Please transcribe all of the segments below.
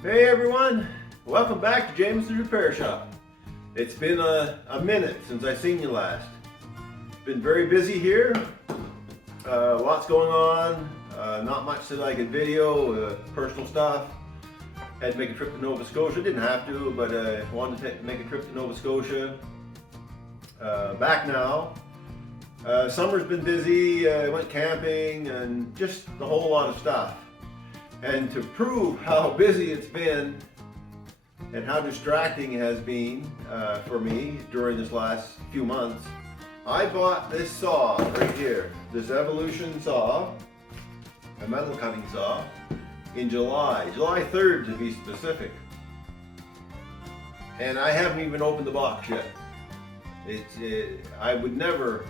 Hey everyone, welcome back to Jameson's Repair Shop. It's been a minute since I seen you last. Been very busy here, lots going on, not much that I could video, personal stuff. Had to make a trip to Nova Scotia, didn't have to, but I wanted to make a trip to Nova Scotia. Back now. Summer's been busy, went camping and just a whole lot of stuff. And to prove how busy it's been and how distracting it has been for me during this last few months, I bought this saw right here, this Evolution saw, a metal cutting saw, in July 3rd to be specific. And I haven't even opened the box yet. I would never,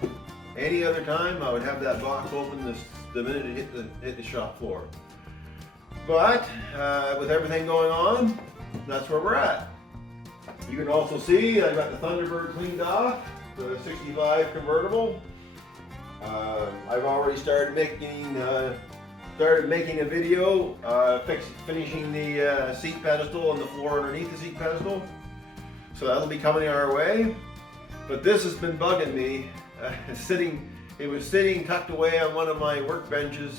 any other time, I would have that box open the minute it hit the shop floor. But with everything going on, that's where we're at. You can also see I got the Thunderbird cleaned off, the 65 convertible. I've already started making a video finishing the seat pedestal and the floor underneath the seat pedestal. So that'll be coming our way. But this has been bugging me. It was sitting tucked away on one of my workbenches,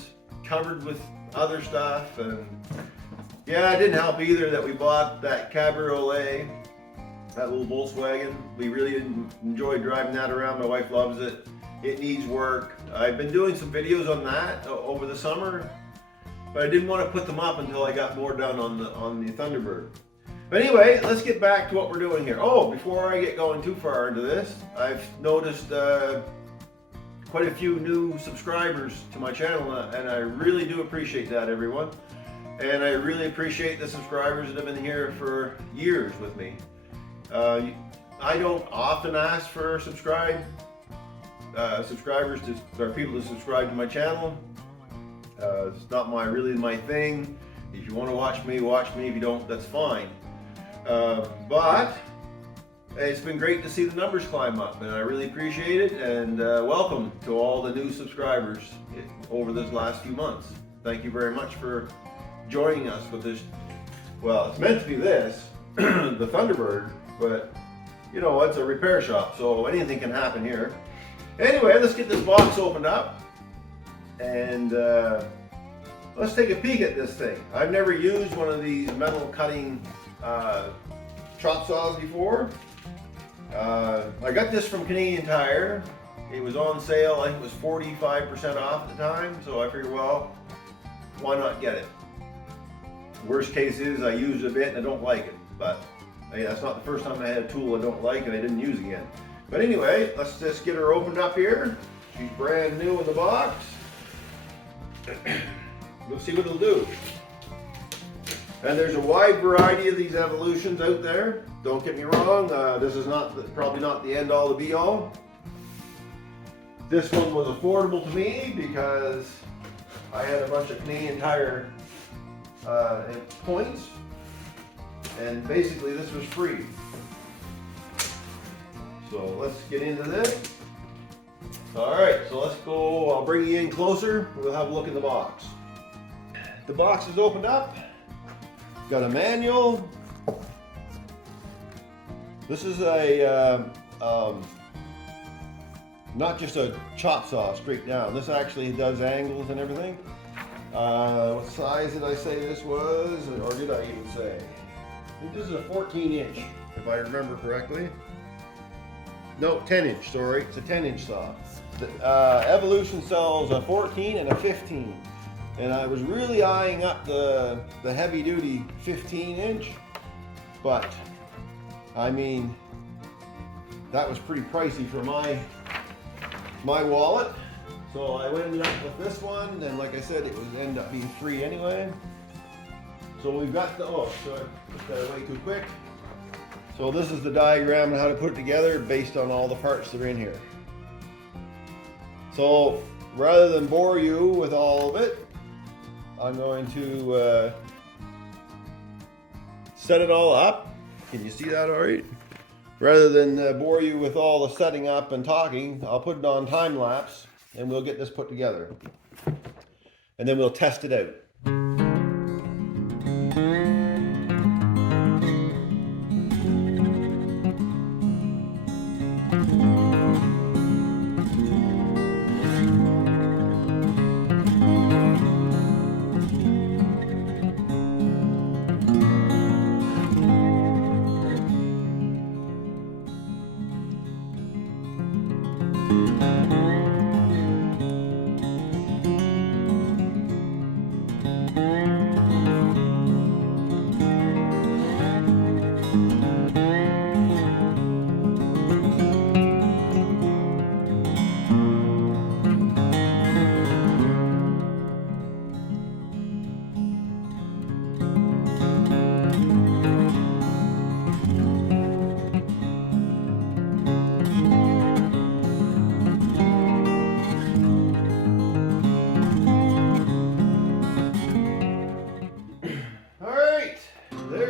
covered with other stuff, and yeah, it didn't help either that we bought that cabriolet, that little Volkswagen. We really enjoyed driving that around. My wife loves it. It needs work. I've been doing some videos on that over the summer, but I didn't want to put them up until I got more done on the Thunderbird. But anyway, let's get back to what we're doing here. Oh, before I get going too far into this, I've noticed quite a few new subscribers to my channel, and I really do appreciate that, everyone. And I really appreciate the subscribers that have been here for years with me. I don't often ask for subscribers or people to subscribe to my channel. It's not really my thing. If you want to watch me, watch me. If you don't, that's fine. But it's been great to see the numbers climb up, and I really appreciate it, and welcome to all the new subscribers over this last few months. Thank you very much for joining us with this. Well, it's meant to be this, the Thunderbird, but you know, it's a repair shop, so anything can happen here. Anyway, let's get this box opened up, and let's take a peek at this thing. I've never used one of these metal cutting chop saws before. I got this from Canadian Tire. It was on sale. I think it was 45% off at the time, so I figured, well, why not get it? Worst case is I used a bit and I don't like it, but that's not the first time I had a tool I don't like and I didn't use again. But anyway, let's just get her opened up here. She's brand new in the box. We'll see what it'll do. And there's a wide variety of these Evolutions out there. Don't get me wrong, this is probably not the end all, the be all. This one was affordable to me because I had a bunch of Canadian Tire points, and basically this was free. So let's get into this. All right, so let's go. I'll bring you in closer. We'll have a look in the box. The box is opened up. Got a manual. This is a not just a chop saw straight down. This actually does angles and everything. What size did I say this was, or did I even say? I think this is a 14-inch, if I remember correctly. No, 10-inch. Sorry, it's a 10-inch saw. The Evolution sells a 14 and a 15. And I was really eyeing up the heavy-duty 15-inch, but I mean, that was pretty pricey for my wallet. So I ended up with this one, and like I said, it would end up being free anyway. So we've got the, oh, so I put that away too quick. So this is the diagram on how to put it together based on all the parts that are in here. So rather than bore you with all of it, I'm going to set it all up. Can you see that all right? Rather than bore you with all the setting up and talking, I'll put it on time lapse and we'll get this put together. And then we'll test it out.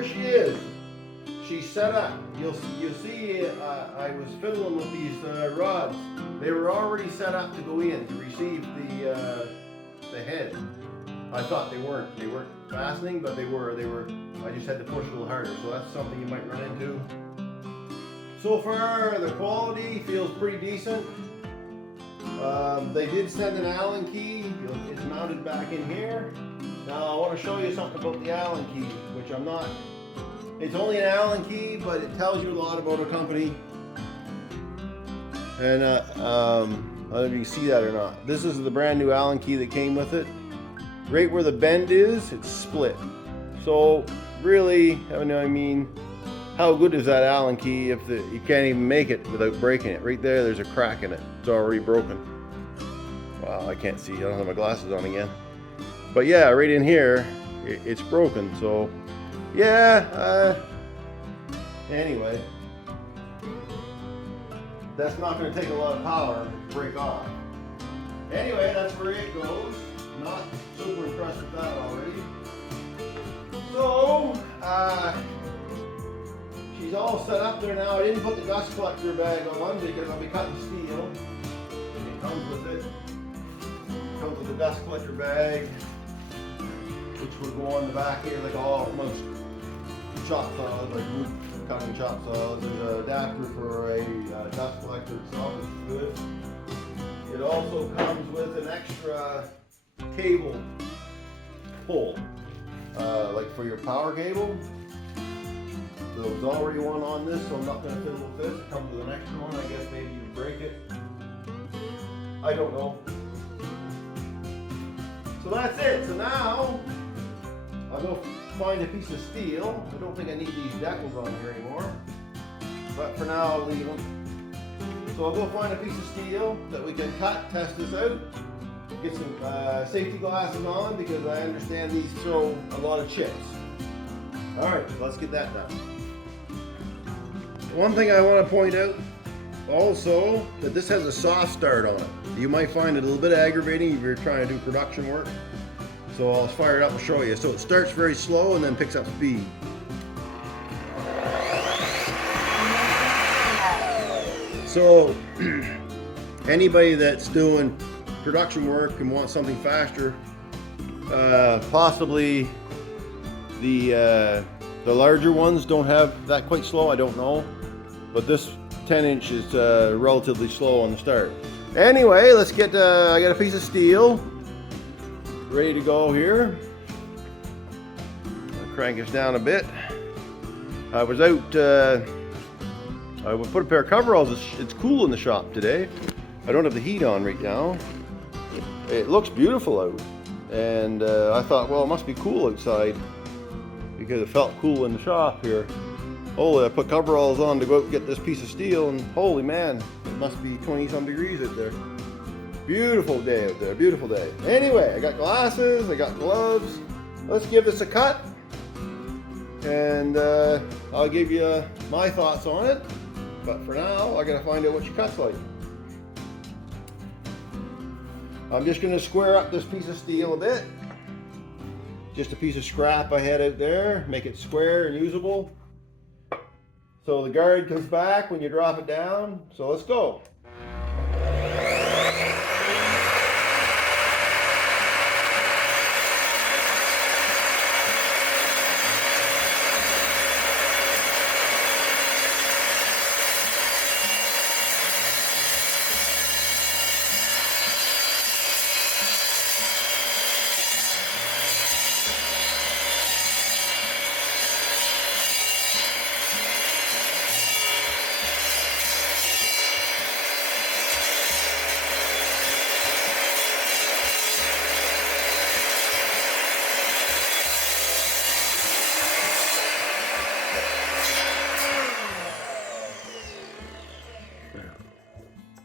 there she is. She's set up. You'll see I was fiddling with these rods. They were already set up to go in to receive the head. I thought they weren't. They weren't fastening, but they were. I just had to push a little harder. So that's something you might run into. So far, the quality feels pretty decent. They did send an Allen key. It's mounted back in here. Now I want to show you something about the Allen key, which I'm not. It's only an Allen key, but it tells you a lot about a company. And I don't know if you can see that or not. This is the brand new Allen key that came with it. Right where the bend is, it's split. So really, I mean, how good is that Allen key if you can't even make it without breaking it? Right there, there's a crack in it. It's already broken. Wow, I can't see. I don't have my glasses on again. But yeah, right in here, it's broken. So yeah, anyway, that's not going to take a lot of power to break off. Anyway, that's where it goes. Not super impressed with that already. So, she's all set up there now. I didn't put the dust collector bag on because I'll be cutting steel. It comes with it. It comes with the dust collector bag, which would go on the back here like all most chop saws, like wood cutting chop saws. There's an adapter for a dust collector itself, which is good. It also comes with an extra cable pull, like for your power cable. So there's already one on this, so I'm not going to fiddle with this. It comes with an extra one. I guess maybe you break it. I don't know. So that's it. So now I'll go find a piece of steel. I don't think I need these decals on here anymore, but for now I'll leave them. So I'll go find a piece of steel that we can cut, test this out, get some safety glasses on because I understand these throw a lot of chips. All right, let's get that done. One thing I want to point out also that this has a soft start on it. You might find it a little bit aggravating if you're trying to do production work. So I'll fire it up and show you. So it starts very slow and then picks up speed. So anybody that's doing production work and wants something faster, possibly the larger ones don't have that quite slow, I don't know. But this 10-inch is relatively slow on the start. Anyway, let's get, I got a piece of steel ready to go here. I'll crank this down a bit. I was out, I would put a pair of coveralls. It's cool in the shop today. I don't have the heat on right now. It looks beautiful out. And I thought, well, it must be cool outside because it felt cool in the shop here. Holy, I put coveralls on to go out and get this piece of steel, and holy man, it must be 20-some degrees out there. Beautiful day out there, beautiful day. Anyway, I got glasses, I got gloves. Let's give this a cut, and I'll give you my thoughts on it. But for now, I gotta find out what she cuts like. I'm just gonna square up this piece of steel a bit. Just a piece of scrap I had out there, make it square and usable. So the guard comes back when you drop it down. So let's go.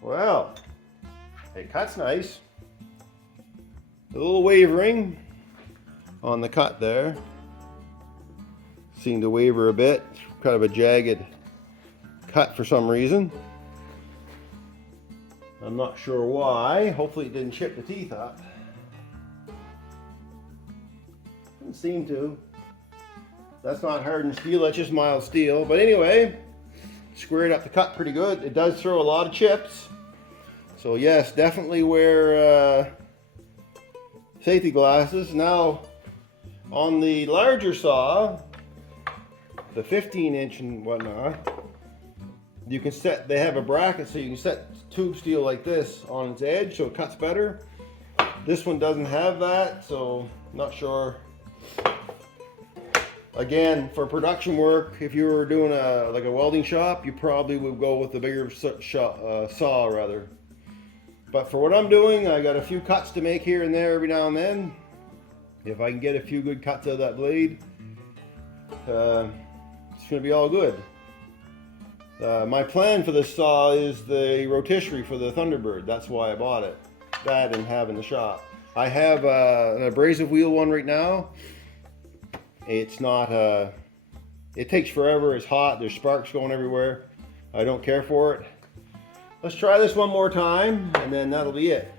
Well, it cuts nice. A little wavering on the cut there. Seemed to waver a bit. Kind of a jagged cut for some reason. I'm not sure why. Hopefully it didn't chip the teeth up. Didn't seem to. That's not hardened steel, that's just mild steel. But anyway, squared up the cut pretty good. It does throw a lot of chips. So yes, definitely wear safety glasses. Now, on the larger saw, the 15-inch and whatnot, you can set, they have a bracket so you can set tube steel like this on its edge so it cuts better. This one doesn't have that, so not sure. Again, for production work, if you were doing like a welding shop, you probably would go with the bigger saw rather. But for what I'm doing, I got a few cuts to make here and there every now and then. If I can get a few good cuts out of that blade, it's going to be all good. My plan for this saw is the rotisserie for the Thunderbird. That's why I bought it. That and have in the shop. I have an abrasive wheel one right now. It's not, it takes forever, it's hot, there's sparks going everywhere. I don't care for it. Let's try this one more time and then that'll be it.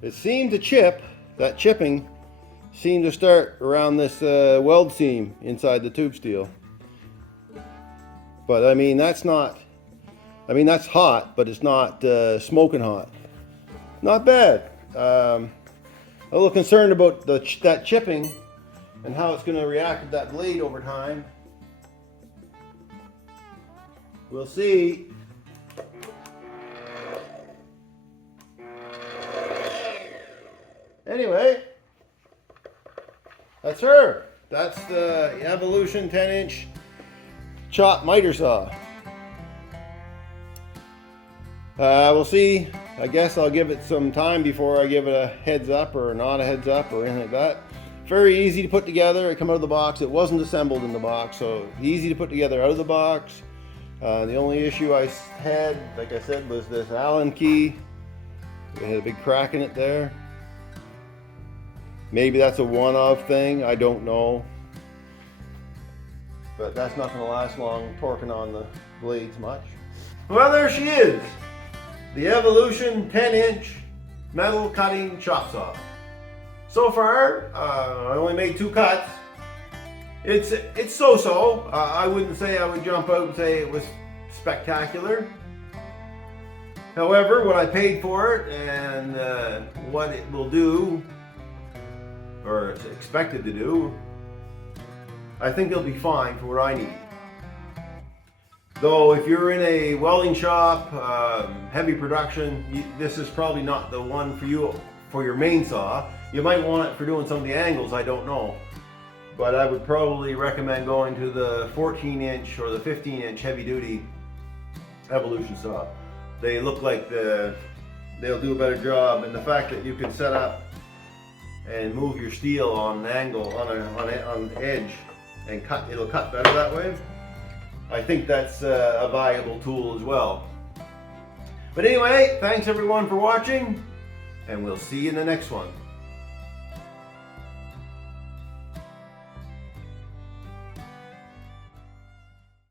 It seemed to chip, that chipping seemed to start around this weld seam inside the tube steel. But I mean, that's not, I mean, that's hot, but it's not smoking hot. Not bad. A little concerned about that chipping and how it's going to react with that blade over time. We'll see. Anyway, that's her. That's the Evolution 10-inch chop miter saw. We'll see. I guess I'll give it some time before I give it a heads up or not a heads up or anything like that. Very easy to put together. It came out of the box. It wasn't assembled in the box, so easy to put together out of the box. The only issue I had, like I said, was this Allen key. It had a big crack in it there. Maybe that's a one-off thing, I don't know. But that's not going to last long, torquing on the blades much. Well, there she is. The Evolution 10-inch metal cutting chop saw. So far, I only made 2 cuts. It's so-so. I wouldn't say I would jump out and say it was spectacular. However, what I paid for it and what it will do, or it's expected to do, I think it'll be fine for what I need. Though if you're in a welding shop, heavy production, this is probably not the one for you for your main saw. You might want it for doing some of the angles, I don't know. But I would probably recommend going to the 14-inch or the 15-inch heavy-duty Evolution saw. They look like they'll do a better job, and the fact that you can set up and move your steel on an angle, on an edge, and it'll cut better that way. I think that's a valuable tool as well. But anyway, thanks everyone for watching, and we'll see you in the next one.